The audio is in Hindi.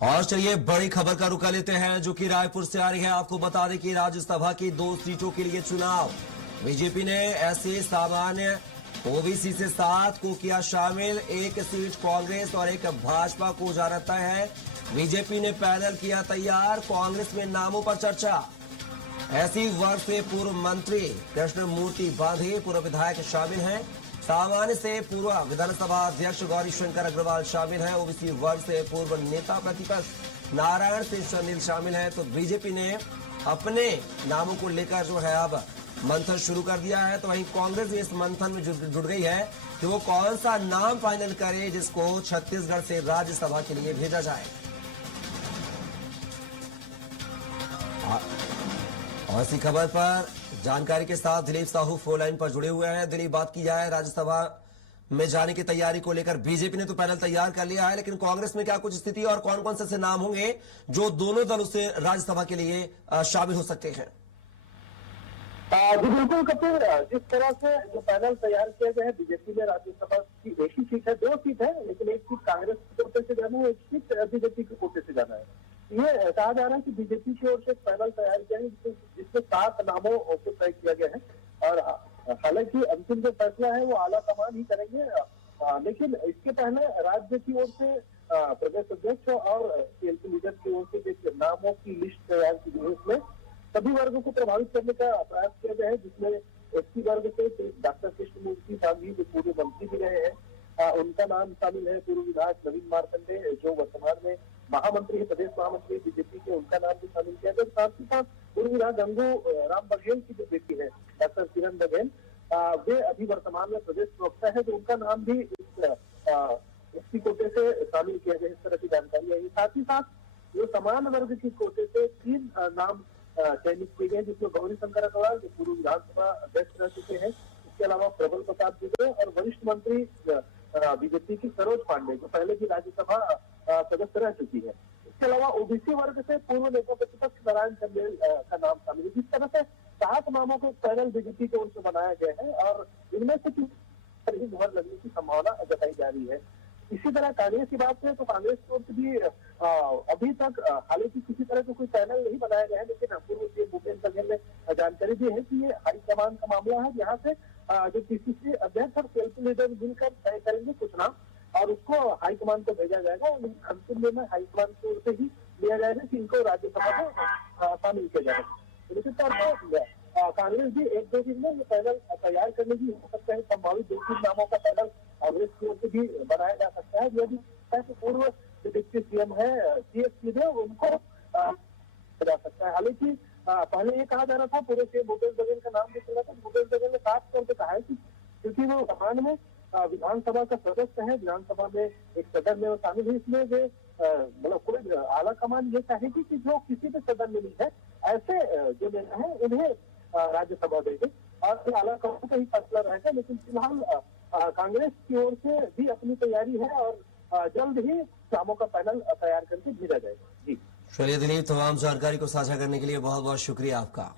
और चलिए बड़ी खबर का रुख लेते हैं जो कि रायपुर से आ रही है। आपको बता दें कि राज्यसभा की 2 सीटों के लिए चुनाव बीजेपी ने ऐसे सामान्य ओबीसी से 7 को किया शामिल। 1 सीट कांग्रेस और 1 भाजपा को जाना तय है। बीजेपी ने पैनल किया तैयार, कांग्रेस में नामों पर चर्चा। ऐसी वर्ग से पूर्व मंत्री कृष्ण मूर्ति बांधे पूर्व विधायक शामिल हैं। सामान्य से पूर्व विधानसभा अध्यक्ष गौरी शंकर अग्रवाल शामिल हैं। ओबीसी वर्ग से पूर्व नेता प्रतिपक्ष नारायण सिंह चंदेल शामिल हैं। तो बीजेपी ने अपने नामों को लेकर जो है अब मंथन शुरू कर दिया है। तो वहीं कांग्रेस भी इस मंथन में जुट गई है कि वो कौन सा नाम फाइनल करे जिसको छत्तीसगढ़ से राज्यसभा के लिए भेजा जाए। और इसी खबर पर जानकारी के साथ दिलीप साहू फोन लाइन पर जुड़े हुए हैं। दिलीप, बात की जाए राज्यसभा में जाने की तैयारी को लेकर, बीजेपी ने तो पैनल तैयार कर लिया है, लेकिन कांग्रेस में क्या कुछ स्थिति और कौन कौन से ऐसे नाम होंगे जो दोनों दलों से राज्यसभा के लिए शामिल हो सकते हैं? जी बिल्कुल कपिल, जिस तरह से जो पैनल तैयार किया गया है, बीजेपी में राज्यसभा की एक ही सीट है, 2 सीट है, लेकिन एक सीट कांग्रेस के कोटे से जाना है, एक सीट बीजेपी के कोटे से जाना है। ये कहा जा रहा है कि बीजेपी की ओर से एक पैनल तैयार किया है जिसमें 7 नामों को तय किया गया है। और हालांकि अंतिम जो फैसला है वो आला कमान ही करेंगे, लेकिन इसके पहले राज्य की ओर से प्रदेश अध्यक्ष और सीएलपी लीडर की ओर से जो नामों की लिस्ट तैयार की गई है, उसमें सभी वर्गों को प्रभावित करने का प्रयास किया गया है, जिसमें एससी वर्ग से डॉक्टर कृष्ण मूर्ति बांधे जो पूर्व मंत्री भी रहे हैं, उनका नाम शामिल है। पूर्व विधायक नवीन मार्कंडे जो वर्तमान में महामंत्री है, प्रदेश महामंत्री बीजेपी के, उनका नाम भी शामिल किया गया। साथ ही साथ पूर्व विधायक गंगू राम बघेल की जो बेटी है डॉक्टर किरण बघेल, वे अभी वर्तमान में प्रदेश प्रवक्ता है, तो उनका नाम भी इसी कोटे से शामिल किया गया। इस तरह की जानकारी है। साथ ही साथ जो समान वर्ग की कोटे से 3 नाम चयनित किए गए, जिसमें गौरी शंकर अग्रवाल जो पूर्व विधानसभा अध्यक्ष रह चुके हैं, इसके अलावा प्रबल प्रताप दुबे और वरिष्ठ मंत्री बीजेपी की सरोज पांडे जो पहले की राज्यसभा सदस्य रह चुकी है। इसके अलावा ओबीसी वर्ग से पूर्व नेता प्रतिपक्ष नारायण चंदेल का नाम शामिल है। जिस तरह से 7 नामों को पैनल बीजेपी की ओर से बनाया गया है और इनमें से किसी ही मुहर लगने की संभावना जताई जा रही है। इसी तरह कांग्रेस की बात करें तो कांग्रेस की ओर से भी अभी तक हालांकि किसी तरह का कोई पैनल नहीं बनाया गया है, लेकिन पूर्व सीएम भूपेन्द्र बघेल ने जानकारी दी है कि ये हाईकमान का मामला है, यहाँ से जो पीसीसी अध्यक्ष और सीएलपी लीडर मिलकर तय करेंगे कुछ नाम और उसको हाईकमान को भेजा जाएगा। अंतिम निर्णय हाईकमान की ओर से ही लिया जाएगा कि इनको राज्यसभा में शामिल किया जाएगा। निश्चित तौर पर कांग्रेस भी 1-2 दिन में ये पैनल तैयार करने की हो सकता है। संभावित 2-3 नामों का पैनल कांग्रेस की ओर से भी बनाया जा सकता है। यदि पूर्व जो डिप्टी सीएम है सीएस सीधे उनको जा सकता है। हालांकि पहले ये कहा जा रहा था, पूर्व सीएम भूपेन्द्र बघेल का नाम भी चल रहा था। भूपेन्द्र बघेल ने साफ तौर पर कहा है कि क्योंकि वो वर्तमान में विधानसभा का सदस्य है, विधानसभा में एक सदन में वो शामिल है, इसमें वे मतलब कोई आला कमान ये चाहेगी कि जो किसी भी सदन में नहीं है ऐसे जो नेता है उन्हें राज्यसभा देंगे और आला कमान का ही फैसला रहेगा। लेकिन फिलहाल कांग्रेस की ओर से भी अपनी तैयारी है और जल्द ही नामों का पैनल तैयार करके भेजा जाएगा। जी चलिए दिलीप, तमाम जानकारी को साझा करने के लिए बहुत बहुत शुक्रिया आपका।